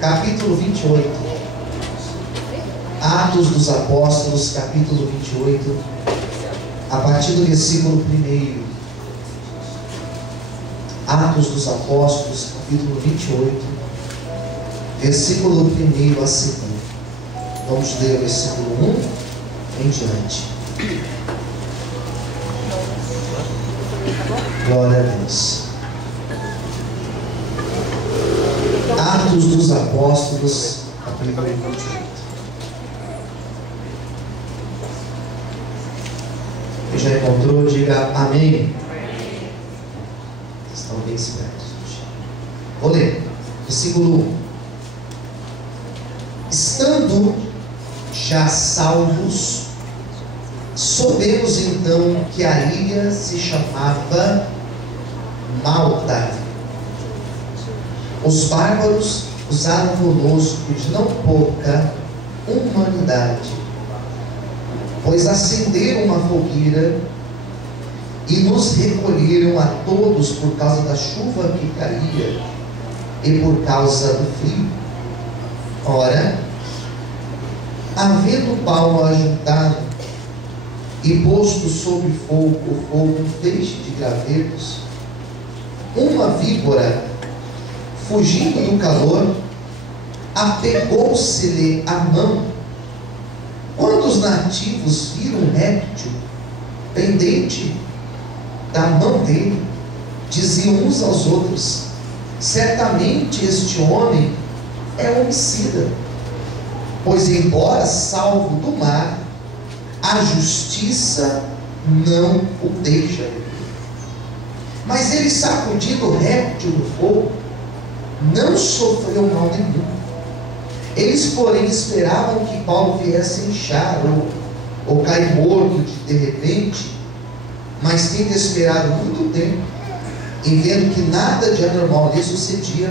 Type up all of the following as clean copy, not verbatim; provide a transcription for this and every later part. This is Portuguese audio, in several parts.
capítulo 28. Atos dos Apóstolos, capítulo 28, a partir do versículo 1. Atos dos Apóstolos, capítulo 28, versículo 1 a seguir. Vamos ler o versículo 1 em diante. Glória a Deus. Atos dos Apóstolos, capítulo 28. Quem já encontrou, diga amém. Estão bem espertos. Vou ler. Versículo 1. Estando já salvos, soubemos então que a ilha se chamava Malta. Os bárbaros usaram conosco de não pouca humanidade, pois acenderam uma fogueira e nos recolheram a todos por causa da chuva que caía e por causa do frio. Ora, havendo Paulo ajuntado e posto sobre o fogo um feixe de gravetos, uma víbora, fugindo do calor, apegou-se-lhe à mão. Quando os nativos viram um réptil pendente da mão dele, diziam uns aos outros: certamente este homem é homicida, pois embora salvo do mar, a justiça não o deixa viver. Mas ele, sacudindo o réptil do fogo, não sofreu mal nenhum. Eles, porém, esperavam que Paulo viesse inchar ou cair morto de repente, mas tendo esperado muito tempo, e vendo que nada de anormal lhe sucedia,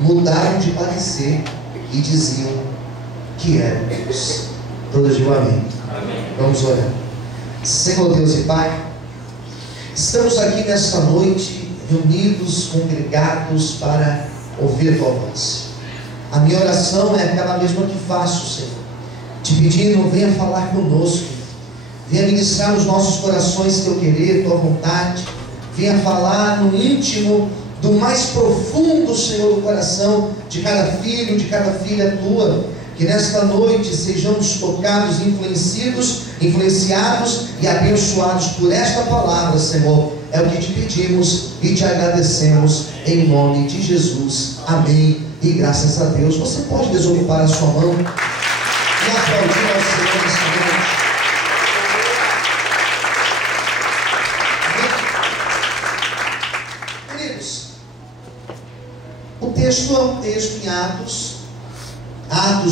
mudaram de parecer e diziam que eram Deus. Todos digam amém. Vamos orar. Senhor Deus e Pai, estamos aqui nesta noite reunidos, congregados para ouvir tua voz. A minha oração é aquela mesma que faço, Senhor, te pedindo: venha falar conosco, venha ministrar nos nossos corações teu querer, tua vontade, venha falar no íntimo do mais profundo, Senhor, do coração de cada filho, de cada filha tua. Que nesta noite sejamos tocados, influenciados e abençoados por esta palavra, Senhor. É o que te pedimos e te agradecemos em nome de Jesus. Amém. E graças a Deus. Você pode desocupar a sua mão e aplaudir ao Senhor nesta noite. Queridos, o texto é um texto em Atos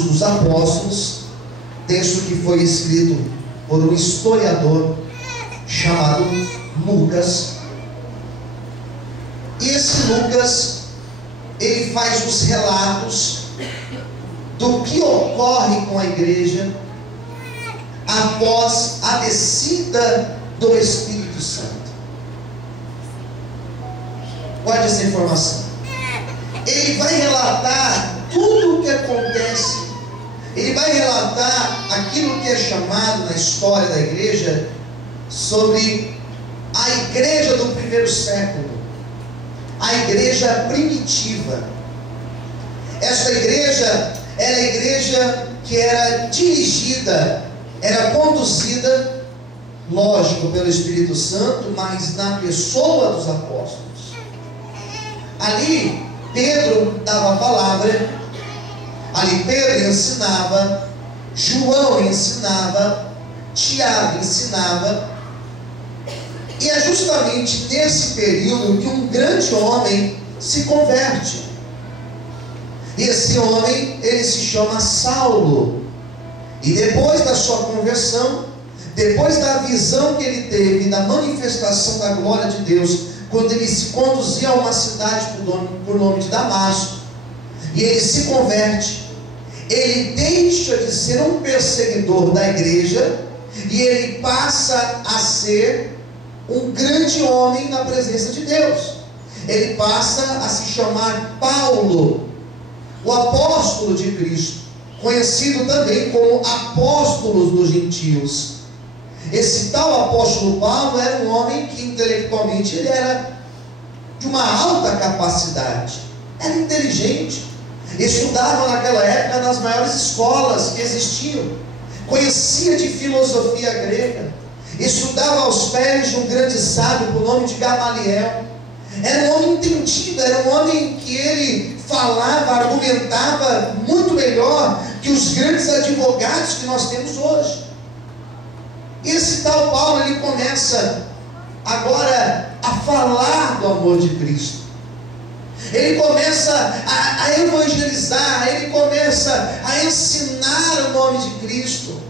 dos Apóstolos, texto que foi escrito por um historiador chamado Lucas. E esse Lucas, ele faz os relatos do que ocorre com a igreja após a descida do Espírito Santo. Guarde essa informação. Ele vai relatar tudo o que acontece. Ele vai relatar aquilo que é chamado na história da igreja sobre a igreja do primeiro século, a igreja primitiva. Esta igreja era a igreja que era dirigida, era conduzida, lógico, pelo Espírito Santo, mas na pessoa dos apóstolos. Ali Pedro dava a palavra, ali Pedro ensinava, João ensinava, Tiago ensinava. E é justamente nesse período que um grande homem se converte. E esse homem, ele se chama Saulo. E depois da sua conversão, depois da visão que ele teve, da manifestação da glória de Deus, quando ele se conduzia a uma cidade por nome de Damasco, e ele se converte, ele deixa de ser um perseguidor da igreja, e ele passa a ser um grande homem na presença de Deus. Ele passa a se chamar Paulo. o apóstolo de Cristo, conhecido também como apóstolo dos gentios. Esse tal apóstolo Paulo era um homem que intelectualmente ele era de uma alta capacidade, era inteligente, estudava naquela época nas maiores escolas que existiam, conhecia de filosofia grega, estudava aos pés de um grande sábio por nome de Gamaliel. Era um homem entendido, era um homem que ele falava, argumentava muito melhor que os grandes advogados que nós temos hoje. E esse tal Paulo, ele começa agora a falar do amor de Cristo. Ele começa a evangelizar, ele começa a ensinar o nome de Cristo.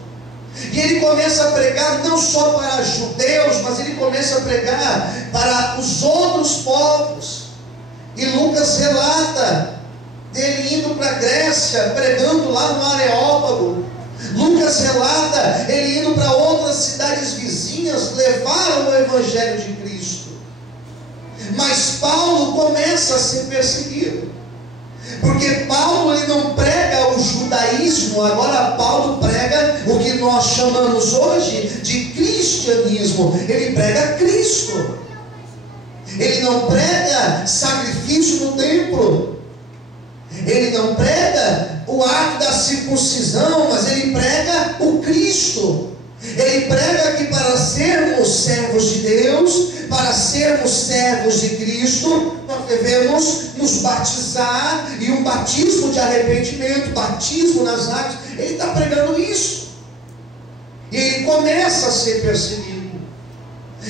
E ele começa a pregar não só para judeus, mas ele começa a pregar para os outros povos. E Lucas relata dele indo para a Grécia, pregando lá no Areópago. Lucas relata ele indo para outras cidades vizinhas, levaram o Evangelho de Cristo. Mas Paulo começa a ser perseguido, porque Paulo ele não prega o judaísmo, agora Paulo prega o que nós chamamos hoje de cristianismo. Ele prega Cristo, ele não prega sacrifício no templo, ele não prega o ato da circuncisão, mas ele prega o Cristo. Ele prega que para sermos servos de Deus, para sermos servos de Cristo, nós devemos nos batizar, e um batismo de arrependimento, batismo nas águas. Ele está pregando isso, e ele começa a ser perseguido,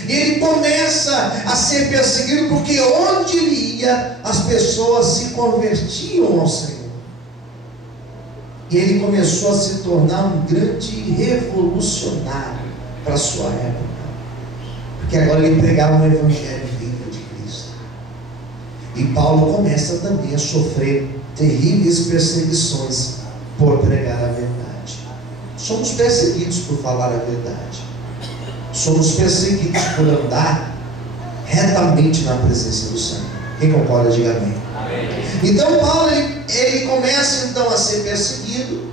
e ele começa a ser perseguido porque onde ele ia, as pessoas se convertiam ao Senhor. E ele começou a se tornar um grande revolucionário para a sua época, porque agora ele pregava o Evangelho vivo de Cristo. E Paulo começa também a sofrer terríveis perseguições por pregar a verdade. Somos perseguidos por falar a verdade, somos perseguidos por andar retamente na presença do Senhor. Quem concorda, diga amém. Então Paulo ele começa então a ser perseguido,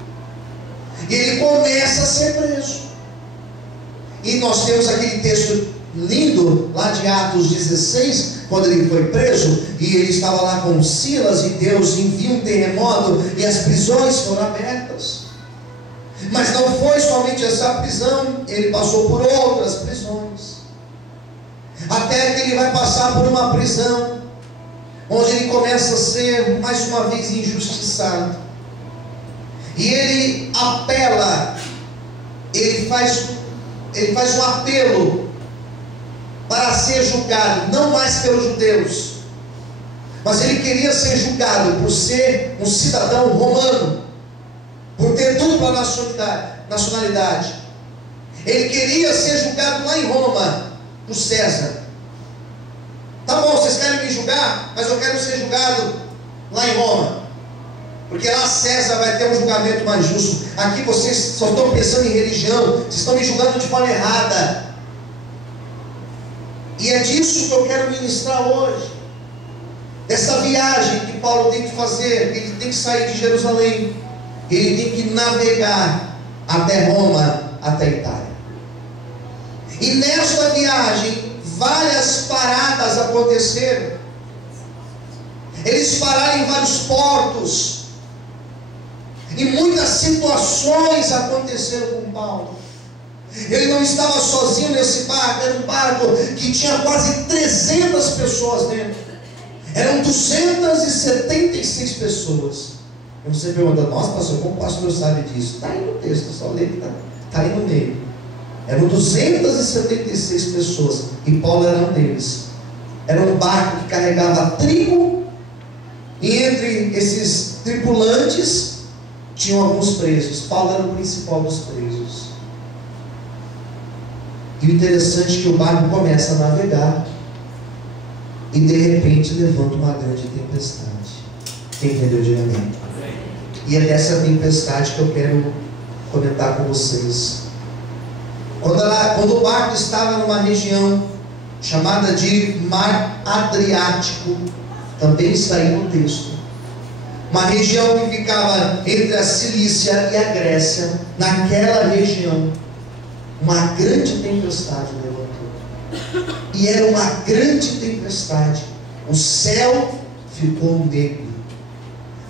e ele começa a ser preso. E nós temos aquele texto lindo lá de Atos 16, quando ele foi preso, e ele estava lá com Silas, e Deus envia um terremoto, e as prisões foram abertas. Mas não foi somente essa prisão, ele passou por outras prisões, até que ele vai passar por uma prisão onde ele começa a ser mais uma vez injustiçado, e ele apela, ele faz um apelo para ser julgado, não mais pelos judeus, mas ele queria ser julgado por ser um cidadão romano, por ter dupla nacionalidade. Ele queria ser julgado lá em Roma, por César. Tá bom, vocês querem me julgar, mas eu quero ser julgado lá em Roma, porque lá César vai ter um julgamento mais justo. Aqui vocês só estão pensando em religião, vocês estão me julgando de forma errada. E é disso que eu quero ministrar hoje, dessa viagem que Paulo tem que fazer. Ele tem que sair de Jerusalém, ele tem que navegar até Roma, até a Itália. E nesta viagem várias paradas aconteceram. Eles pararam em vários portos, e muitas situações aconteceram com Paulo. Ele não estava sozinho nesse barco, era um barco que tinha quase 300 pessoas dentro. Eram 276 pessoas. E você pergunta, nossa pastor, como o pastor sabe disso? Está aí no texto, só ler que está aí no meio. Eram 276 pessoas, e Paulo era um deles. Era um barco que carregava trigo, e entre esses tripulantes tinham alguns presos. Paulo era o principal dos presos. E o interessante é que o barco começa a navegar, e de repente levanta uma grande tempestade. Quem entendeu, diga amém. E é dessa tempestade que eu quero comentar com vocês. Quando o barco estava numa região chamada de Mar Adriático, também está aí no texto. uma região que ficava entre a Cilícia e a Grécia. Naquela região, uma grande tempestade levantou, e era uma grande tempestade. O céu ficou negro,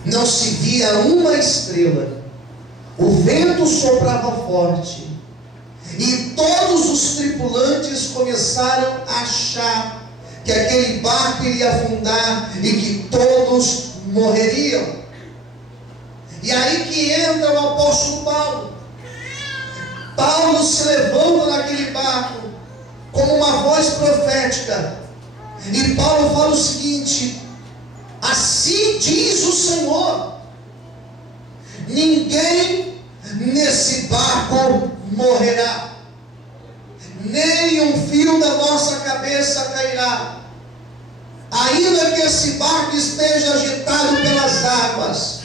não se via uma estrela, o vento soprava forte, e todos os tripulantes começaram a achar que aquele barco iria afundar e que todos morreriam. E aí que entra o apóstolo Paulo. Paulo se levanta naquele barco como uma voz profética, e Paulo fala o seguinte: assim diz o Senhor, ninguém nesse barco morrerá, nem um fio da nossa cabeça cairá, ainda que esse barco esteja agitado pelas águas,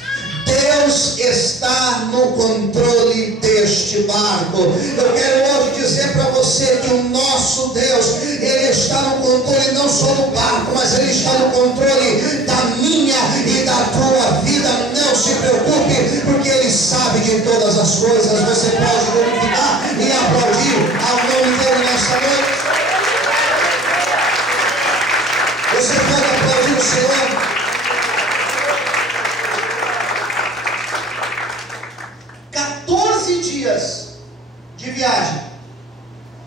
Deus está no controle deste barco. Eu quero hoje dizer para você que o nosso Deus, Ele está no controle não só do barco, mas Ele está no controle da minha e da tua vida. Não se preocupe, porque Ele sabe de todas as coisas. Você pode glorificar e aplaudir ao nome dEle nesta noite. Você pode aplaudir o Senhor. 14 dias de viagem,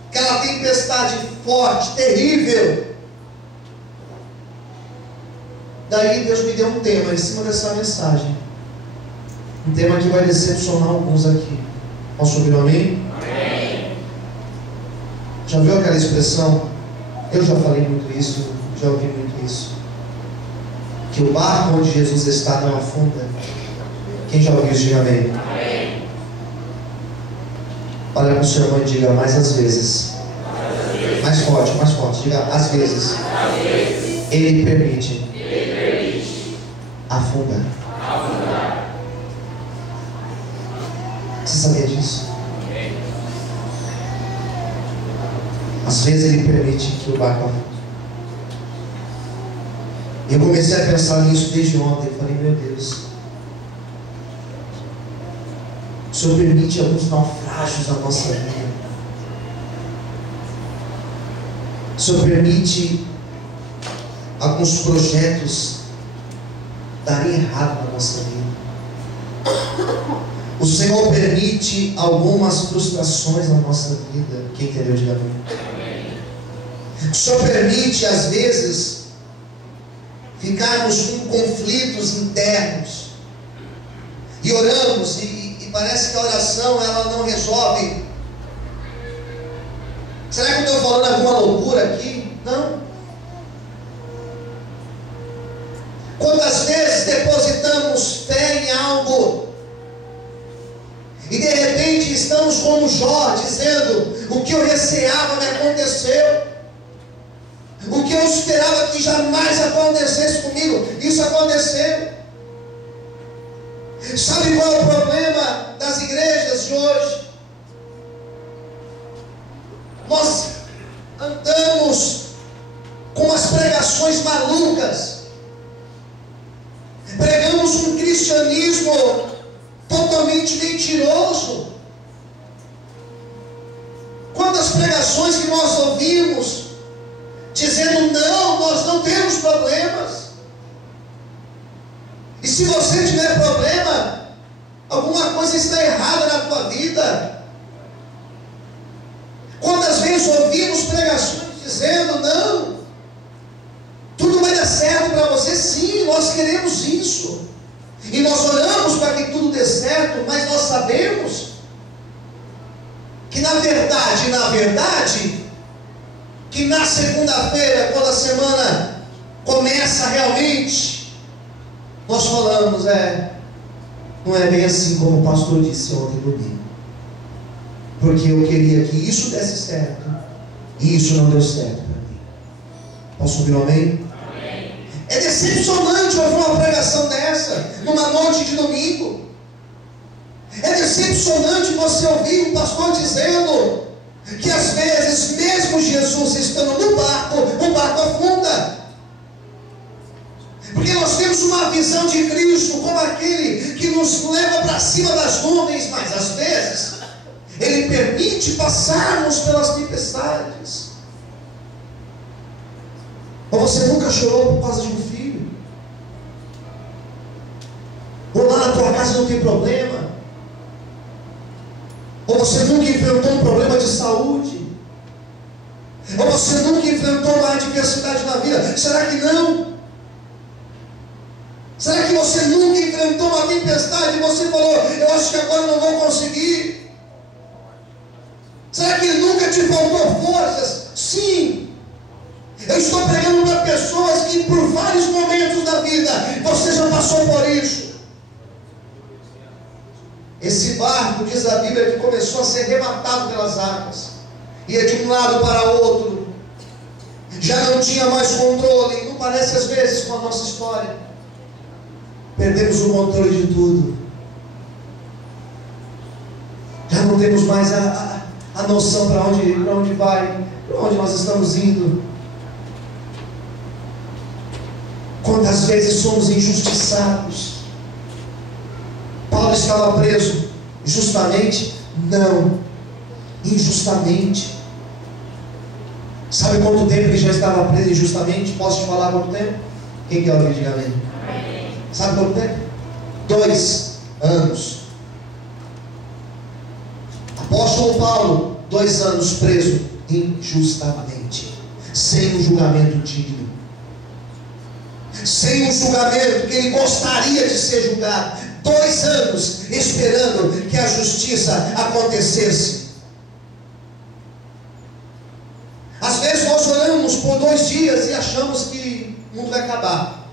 aquela tempestade forte, terrível. Daí Deus me deu um tema em cima dessa mensagem, um tema que vai decepcionar alguns aqui. Posso ouvir um amém? Amém. Já viu aquela expressão? Eu já falei muito isso, já ouvi muito isso, que o barco onde Jesus está não afunda. Quem já ouviu isso, diga amém. Amém. Olha para o seu irmão e diga: mais às vezes. Mais forte, diga: às vezes. Ele permite afundar. Você sabia disso? Às vezes Ele permite que o barco afunde. Eu comecei a pensar nisso desde ontem. Eu falei: meu Deus, o Senhor permite alguns naufrágios na nossa vida. O Senhor permite alguns projetos darem errado na nossa vida. O Senhor permite algumas frustrações na nossa vida. Quem entendeu, diga amém. O Senhor permite, às vezes, ficarmos com conflitos internos, e oramos, e parece que a oração ela não resolve. Será que eu estou falando alguma loucura aqui? Não. Quantas vezes depositamos fé em algo e de repente estamos como Jó, dizendo: o que eu receava me aconteceu, o que eu esperava que jamais acontecesse comigo, isso aconteceu. Sabe qual é o problema das igrejas de hoje? Nós andamos com umas pregações malucas, pregamos um cristianismo totalmente mentiroso. Quantas pregações que nós ouvimos dizendo: não, nós não temos problemas. E se você tiver problema, alguma coisa está errada na tua vida. Quantas vezes ouvimos pregações dizendo: não, tudo vai dar certo para você. Sim, nós queremos isso, e nós oramos para que tudo dê certo, mas nós sabemos que na verdade, que na segunda-feira, quando a semana começa realmente, nós falamos: não é bem assim como o pastor disse ontem no domingo, porque eu queria que isso desse certo, e isso não deu certo para mim. Posso ouvir um amém? Amém. É decepcionante ouvir uma pregação dessa numa noite de domingo. É decepcionante você ouvir um pastor dizendo que às vezes, mesmo Jesus estando no barco, o barco afunda. Porque nós temos uma uma visão de Cristo como aquele que nos leva para cima das nuvens, mas às vezes Ele permite passarmos pelas tempestades. Ou você nunca chorou por causa de um filho? Ou lá na tua casa não tem problema? Ou você nunca enfrentou um problema de saúde? Ou você nunca enfrentou uma adversidade na vida? Será que não? Será que você nunca enfrentou uma tempestade e você falou, eu acho que agora não vou conseguir? Será que nunca te faltou forças? Sim. Eu estou pregando para pessoas que por vários momentos da vida você já passou por isso. Esse barco, diz a Bíblia, que começou a ser arrebatado pelas águas, ia de um lado para o outro, já não tinha mais controle. Não parece às vezes com a nossa história? Perdemos o controle de tudo, já não temos mais a noção para onde vai, para onde nós estamos indo. Quantas vezes somos injustiçados? Paulo estava preso justamente? Não, injustamente. Sabe quanto tempo ele já estava preso injustamente? Posso te falar quanto tempo? Quem quer ouvir? Diga amém. Sabe quanto tempo? 2 anos. Apóstolo Paulo, 2 anos preso injustamente, sem um julgamento digno, sem um julgamento que ele gostaria de ser julgado. 2 anos esperando que a justiça acontecesse. Às vezes nós oramos por 2 dias e achamos que o mundo vai acabar.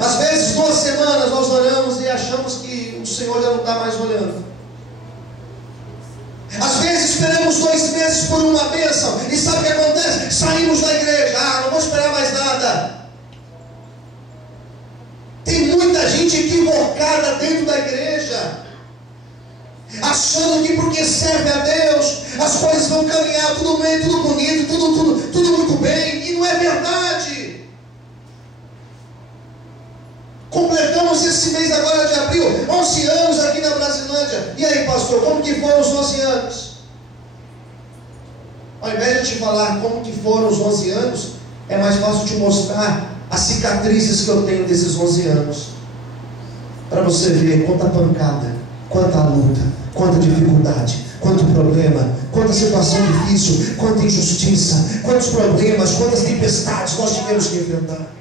Às vezes 2 semanas nós oramos e achamos que o Senhor já não está mais olhando. Às vezes esperamos 2 meses por uma bênção, e sabe o que acontece? Saímos da igreja, não vou esperar mais nada. Tem muita gente equivocada dentro da igreja, achando que porque serve a Deus as coisas vão caminhar tudo bem, tudo bonito, tudo muito bem, e não é verdade. Completamos esse mês agora de abril 11 anos aqui na Brasilândia. E aí, pastor, como que foram os 11 anos? Ao invés de eu te falar como que foram os 11 anos, é mais fácil te mostrar as cicatrizes que eu tenho desses 11 anos, para você ver quanta pancada, quanta luta, quanta dificuldade, quanto problema, quanta situação difícil, quanta injustiça, quantos problemas, quantas tempestades nós tivemos que enfrentar.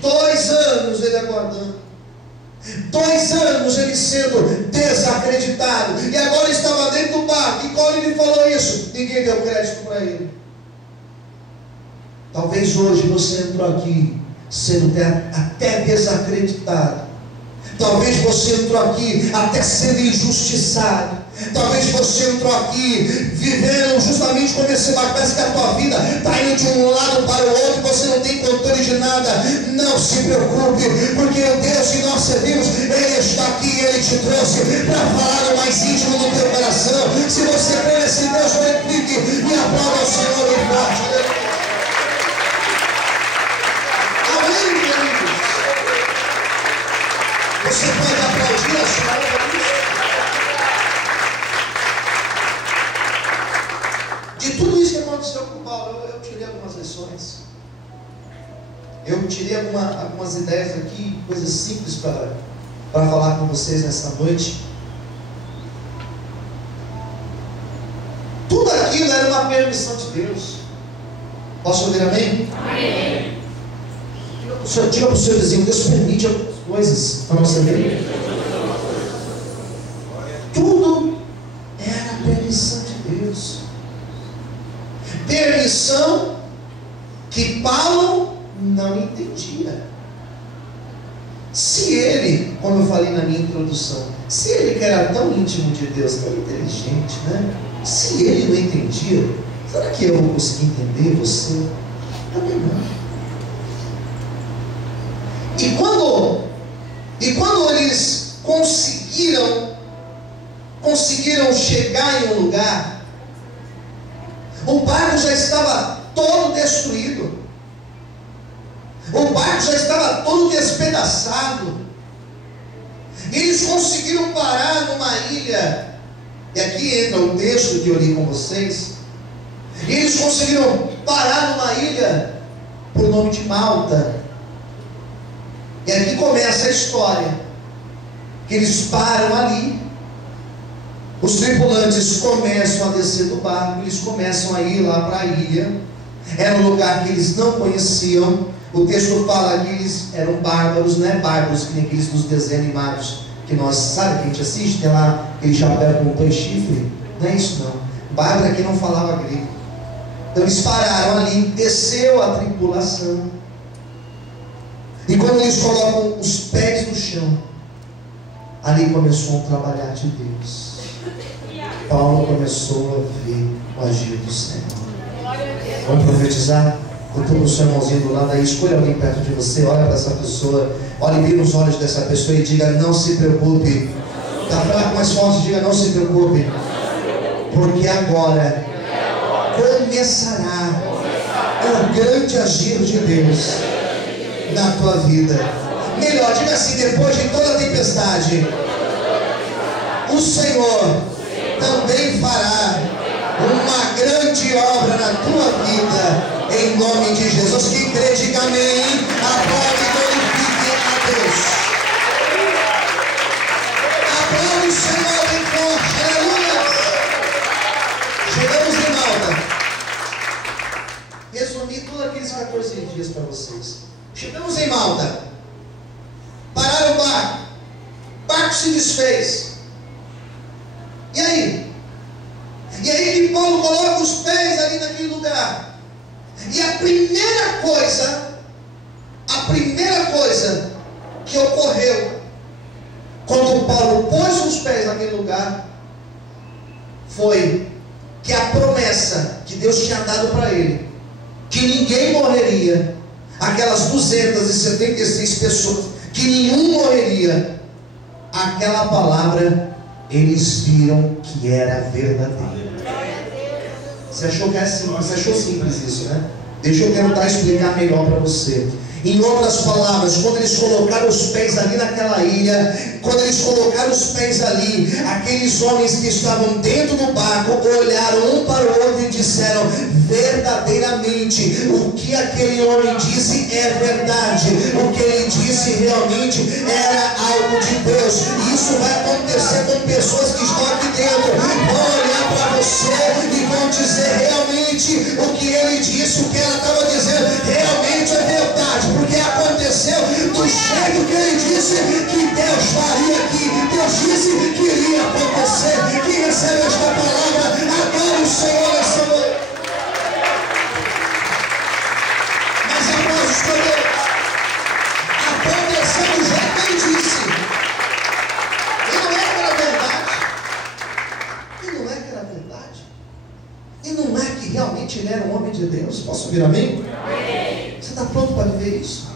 2 anos ele aguardando, 2 anos ele sendo desacreditado, e agora estava dentro do barco, e quando ele falou isso, ninguém deu crédito para ele. Talvez hoje você entrou aqui sendo até desacreditado. Talvez você entrou aqui até sendo injustiçado. Talvez você entrou aqui vivendo justamente como esse barco. Parece que a tua vida está indo de um lado para o outro, você não tem controle de nada. Não se preocupe, porque o Deus que nós servimos, Ele está aqui, Ele te trouxe para falar o mais íntimo do teu coração. Se você crê nesse Deus, glorifique e aplauda o Senhor bem forte. Amém, queridos? Você pode aplaudir a Senhor. De tudo isso que aconteceu com Paulo, eu tirei algumas lições. Eu tirei algumas ideias aqui, coisas simples para falar com vocês nessa noite. Tudo aquilo era uma permissão de Deus. Posso ouvir amém? Amém. Diga para o seu vizinho, Deus permite algumas coisas para nossa vida. Tudo era permissão de Deus. Permissão que Paulo não entendia. Se ele, como eu falei na minha introdução, se ele que era tão íntimo de Deus, tão inteligente, né? Se ele não entendia, será que eu vou conseguir entender você? Também não. E quando eles conseguiram chegar em um lugar, o barco já estava todo destruído. O barco já estava todo despedaçado. Eles conseguiram parar numa ilha, e aqui entra o texto que eu li com vocês. Eles conseguiram parar numa ilha por nome de Malta. E aqui começa a história, que eles param ali. Os tripulantes começam a descer do barco, eles começam a ir lá para a ilha. Era um lugar que eles não conheciam. O texto fala que eles eram bárbaros, não é bárbaros que nem aqueles dos desenhos animados que nós, sabe, que a gente assiste, tem lá aquele chapéu com 2 chifres. Não é isso não. Bárbaro é quem não falava grego. Então eles pararam ali, desceu a tripulação. E quando eles colocam os pés no chão, ali começou um trabalhar de Deus. Paulo começou a ver o agir do Senhor. Vamos profetizar? Cutuca o seu irmãozinho do lado aí, escolha alguém perto de você, olha para essa pessoa, olhe bem nos olhos dessa pessoa e diga: não se preocupe. Está fraco, mais forte, diga: não se preocupe, porque agora começará o grande agir de Deus na tua vida. Melhor, diga assim: depois de toda a tempestade, o Senhor também fará uma grande obra na tua vida, em nome de Jesus. Quem crê, diga amém. Aplaude e glorifique a Deus. Aplaude o Senhor bem forte, aleluia. Chegamos em Malta. Resumi todos aqueles 14 dias para vocês. Chegamos em Malta. Pararam o barco. O barco se desfez. E aí? E aí que Paulo coloca os pés ali naquele lugar. E a primeira coisa que ocorreu quando Paulo pôs os pés naquele lugar foi que a promessa que Deus tinha dado para ele, que ninguém morreria, aquelas 276 pessoas, que nenhum morreria, aquela palavra eles viram que era verdadeira. Você achou que é simples? Você achou simples isso, né? Deixa eu tentar explicar melhor para você. Em outras palavras, quando eles colocaram os pés ali naquela ilha, quando eles colocaram os pés ali, aqueles homens que estavam dentro do barco olharam um para o outro e disseram: verdadeiramente, o que aquele homem disse é verdade. O que ele disse realmente era algo de Deus. E isso vai acontecer com pessoas que estão aqui dentro. Vão olhar para você e vão dizer: realmente, o que ele disse, o que ela estava dizendo, realmente é verdade. Porque aconteceu do jeito que ele disse que Deus faria, que Deus disse que iria acontecer. Quem recebe esta palavra, adore o Senhor essa noite. Mas após os poderes, aconteceu do jeito que ele disse. E não é que era verdade. E não é que era verdade. E não é que realmente ele era um homem de Deus. Posso ouvir amém? Você está pronto para viver isso?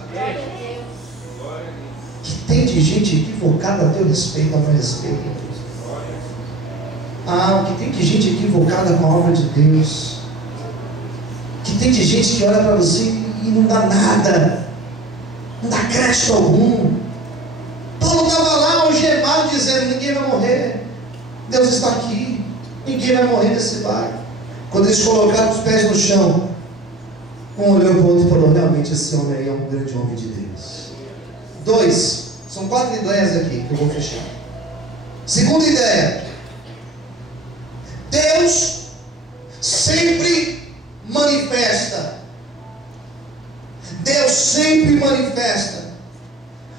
Que tem de gente equivocada a teu respeito, a meu respeito. O que tem de gente equivocada com a obra de Deus. Que tem de gente que olha para você e não dá nada, não dá crédito algum. Paulo estava lá algemado dizendo: ninguém vai morrer, Deus está aqui, ninguém vai morrer nesse barco. Quando eles colocaram os pés no chão, um olhou para o outro e falou: realmente esse homem aí é um grande homem de Deus. 2, são 4 ideias aqui que eu vou fechar. Segunda ideia: Deus sempre manifesta. Deus sempre manifesta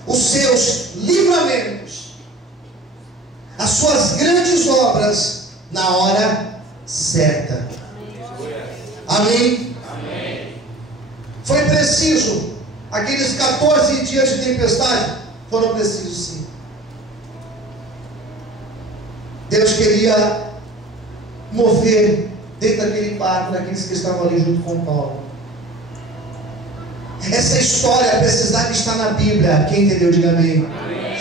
os seus livramentos, as suas grandes obras na hora certa. Amém? Foi preciso, aqueles 14 dias de tempestade foram precisos sim. Deus queria mover dentro daquele barco, daqueles que estavam ali junto com Paulo. Essa história precisava estar na Bíblia. Quem entendeu, diga amém.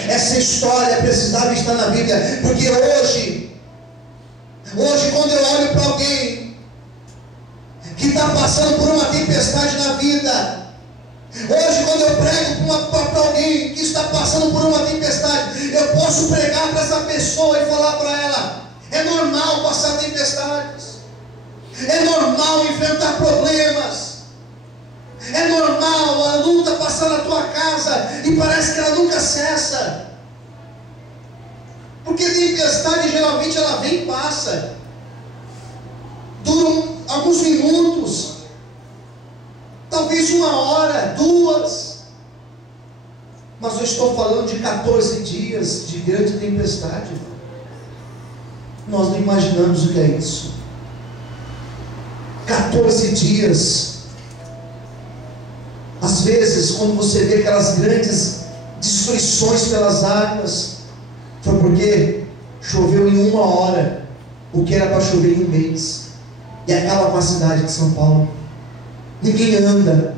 Essa história precisava estar na Bíblia, porque hoje quando eu olho para alguém que está passando por uma tempestade na vida, Hoje, quando eu prego para alguém que está passando por uma tempestade, eu posso pregar para essa pessoa e falar para ela: é normal passar tempestades, é normal enfrentar problemas, é normal a luta passar na tua casa e parece que ela nunca cessa, porque tempestade geralmente ela vem e passa, duram alguns minutos, talvez 1 hora, 2, mas eu estou falando de 14 dias de grande tempestade. Nós não imaginamos o que é isso. 14 dias. Às vezes, quando você vê aquelas grandes destruições pelas águas, foi porque choveu em 1 hora o que era para chover em 1 mês, e acaba com a cidade de São Paulo. Ninguém anda.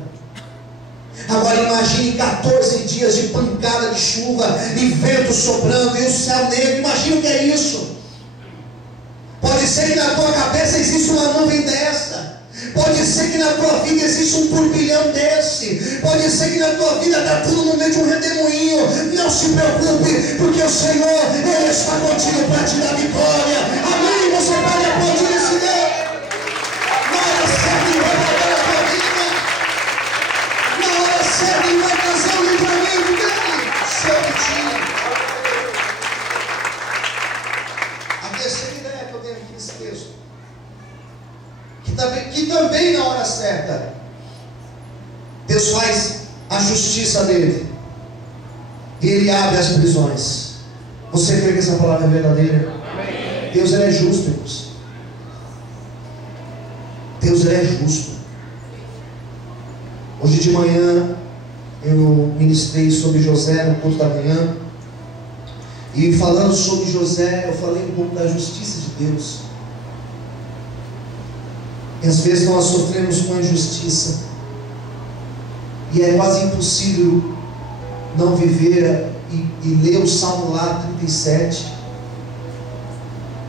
Agora imagine 14 dias de pancada de chuva e vento soprando e o céu negro. Imagine o que é isso. Pode ser que na tua cabeça exista uma nuvem dessa, pode ser que na tua vida exista um turbilhão desse, pode ser que na tua vida está tudo no meio de um redemoinho. Não se preocupe, porque o Senhor, Ele está contigo para te dar vitória. Amém? Você pode aplaudir esse Deus. Na hora certa Ele vai pagar a tua vida, na hora certa Ele vai trazer o livramento dele sobre ti. A terceira ideia que eu tenho aqui nesse texto, que também na hora certa Deus faz a justiça dele e Ele abre as prisões. Você crê que essa palavra é verdadeira? Amém. Deus, Ele é justo, irmãos. Deus, Ele é justo. Hoje de manhã eu ministrei sobre José no culto da manhã, e falando sobre José, eu falei um pouco da justiça de Deus. E às vezes nós sofremos com a injustiça, e é quase impossível não viver e ler o Salmo lá 37,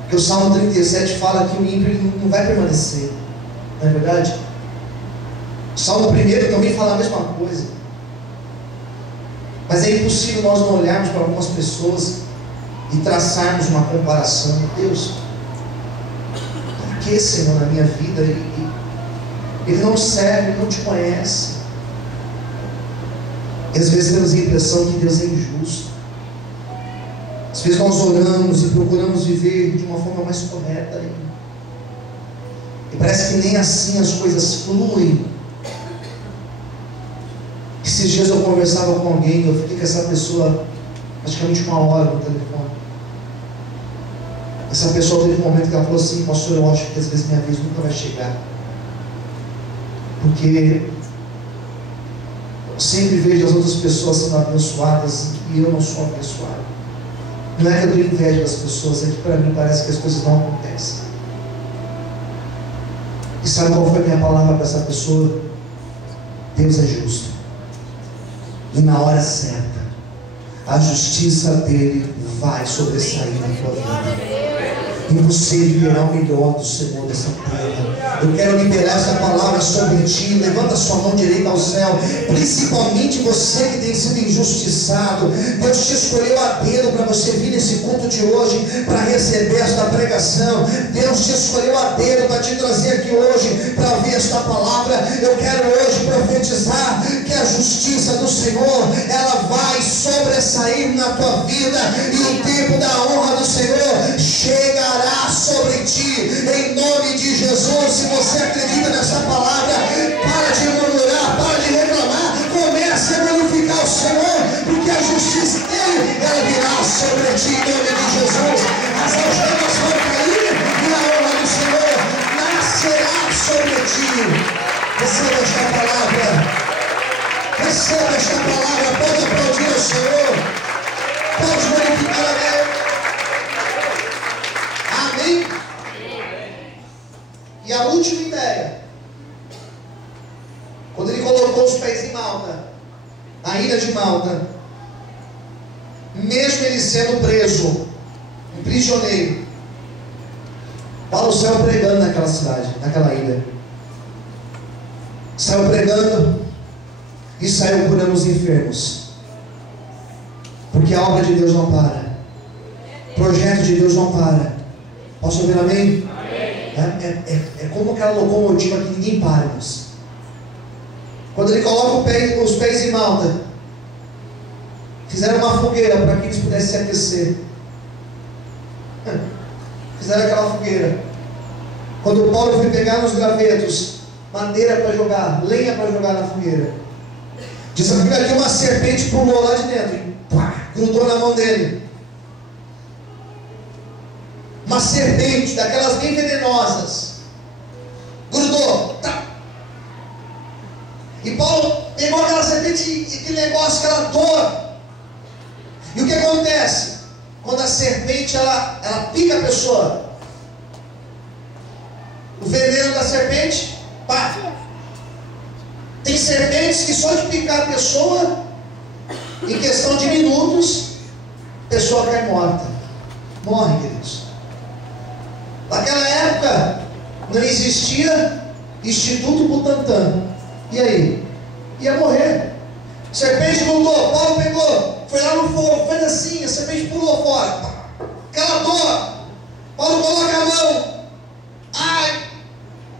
porque o Salmo 37 fala que o ímpio não vai permanecer, não é verdade? O Salmo 1 também fala a mesma coisa, mas é impossível nós não olharmos para algumas pessoas e traçarmos uma comparação. Deus, por que, Senhor, na minha vida Ele não serve, Ele não te conhece? E às vezes temos a impressão que Deus é injusto. Às vezes nós oramos e procuramos viver de uma forma mais correta, e parece que nem assim as coisas fluem. Esses dias eu conversava com alguém, eu fiquei com essa pessoa praticamente 1 hora no telefone. Essa pessoa teve um momento que ela falou assim: pastor, eu acho que às vezes minha vez nunca vai chegar, porque eu sempre vejo as outras pessoas sendo abençoadas e eu não sou abençoado. Não é que eu tenho inveja das pessoas, é que para mim parece que as coisas não acontecem. E sabe qual foi a minha palavra para essa pessoa? Deus é justo, e na hora certa a justiça dele vai sobressair na tua vida, e você viverá o melhor do Senhor dessa terra. Eu quero liberar essa palavra sobre ti. Levanta sua mão direita ao céu, principalmente você que tem sido injustiçado. Deus te escolheu a dedo para você vir nesse culto de hoje, para receber esta pregação. Deus te escolheu a dedo para te trazer aqui hoje, para ouvir esta palavra. Eu quero hoje profetizar que a justiça do Senhor, ela vai sobressair na tua vida, e o tempo da honra do Senhor chegará sobre ti, em nome de Jesus. Se você acredita nessa palavra, para de murmurar, para de reclamar, comece a glorificar o Senhor, porque a justiça dele, ela virá sobre ti, em nome de Jesus. As algemas vão cair e a honra do Senhor nascerá sobre ti. Receba esta palavra, receba esta palavra. Pode aplaudir ao Senhor, pode glorificar a Deus. Amém? E a última ideia, quando ele colocou os pés em Malta, a ilha de Malta, mesmo ele sendo preso, um prisioneiro, Paulo saiu pregando naquela cidade, naquela ilha, saiu pregando, e saiu curando os enfermos. Porque a obra de Deus não para. O projeto de Deus não para. Posso ouvir amém? É como aquela locomotiva que ninguém para, irmãos. Quando ele coloca os pés em Malta, fizeram uma fogueira para que eles pudessem se aquecer. Fizeram aquela fogueira. Quando o Paulo foi pegar nos gravetos madeira para jogar, lenha para jogar na fogueira, diz a Bíblia que uma serpente pulou lá de dentro e pá, grudou na mão dele. Uma serpente, daquelas bem venenosas, grudou, tá. E Paulo pegou aquela serpente e aquele negócio, aquela dor. E o que acontece? Quando a serpente ela pica a pessoa, o veneno da serpente, pá. Tem serpentes que só de picar a pessoa, em questão de minutos, a pessoa cai morta. Morre, queridos. Naquela época não existia Instituto Butantan. E aí? Ia morrer. Serpente pulou, Paulo pegou, foi lá no fogo, fez assim, a serpente pulou fora. Aquela dor. Paulo coloca a mão. Ai,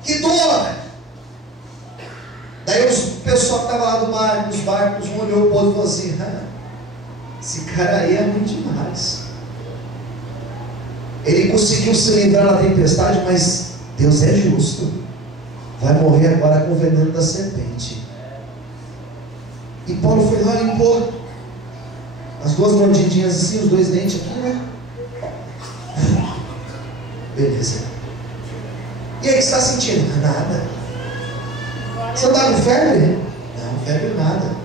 que dor. Daí o pessoal que estava lá do mar, dos barcos, um olhou o Paulo e falou assim: esse cara aí é muito demais. Ele conseguiu se livrar da tempestade, mas Deus é justo. Vai morrer agora com o veneno da serpente. E Paulo foi lá e limpou as duas mordidinhas assim, os dois dentes aqui, né? Beleza. E aí, o que você está sentindo? Nada. Você não está com febre? Não, febre nada.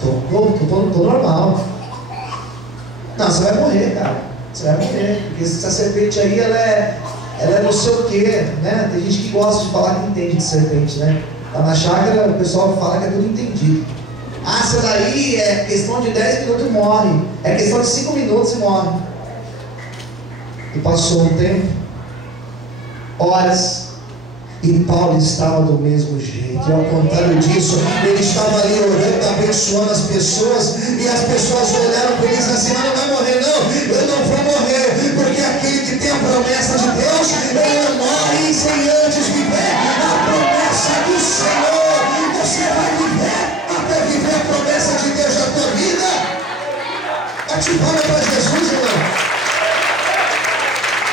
Tô normal. Não, você vai morrer, cara. Você vai morrer. Porque essa serpente aí, ela é não sei o que, né? Tem gente que gosta de falar que entende de serpente, né? Lá na chácara, o pessoal fala que é tudo entendido. Ah, essa daí é questão de 10 minutos e morre. É questão de 5 minutos e morre. E passou um tempo, horas, e Paulo estava do mesmo jeito. E ao contrário disso, ele estava ali orando, abençoando as pessoas, e as pessoas olharam para ele e disseram assim: mas não vai morrer não, eu não vou morrer, porque aquele que tem a promessa de Deus, ele não morre sem antes viver a promessa do Senhor. Você vai viver até viver a promessa de Deus na tua vida. Bate palma para Jesus, irmão.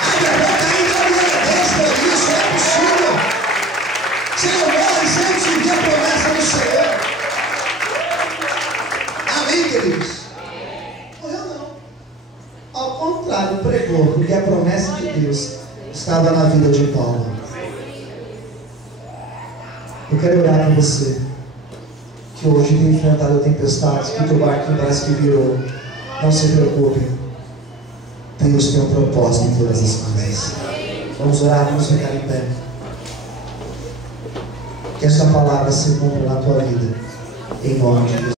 Abre a boca aí, glória a Deus por isso, é possível. Você não morre sem antes viver a promessa do Senhor. Amém, queridos? Morreu não. Ao contrário, pregou, porque a promessa de Deus estava na vida de Paulo. Eu quero orar por você que hoje tem enfrentado tempestades, que o teu barquinho parece que virou. Não se preocupe, Deus tem um propósito em todas as coisas. Vamos orar, vamos ficar em pé. Que esta palavra se cumpra na tua vida, em nome de Jesus.